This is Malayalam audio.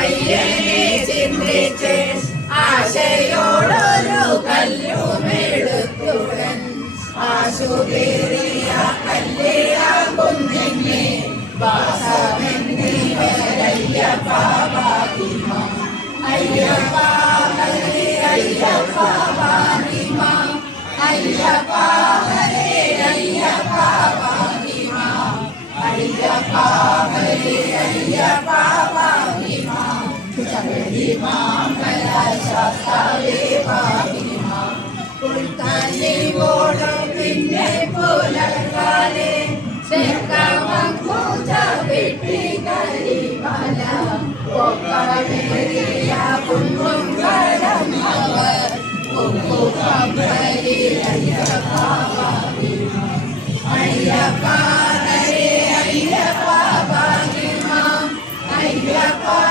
അയ്യനെ ചിന്തിച്ച് ആശയോടൊരു കല്ലുമെടുത്തുടൻ ആശുപേറിയ കല്ലിയ കുന്നിനെ വാസമെന്നിവരയ്യപ്പ പാഹിമ അയ്യപ്പ ഹരേ അയ്യപ്പ പാഹിമ അയ്യപ്പ ഹരേ അയ്യപ്പ പാഹിമ അയ്യപ്പ ഹരേ അയ്യപ്പ പാഹിമ ശബരിമല ശാസ്താവേ പാഹിമ പുൽത്തല്ലിവോട് പിന്നെ പുലർക്കാലേ വെട്ടി കരിമല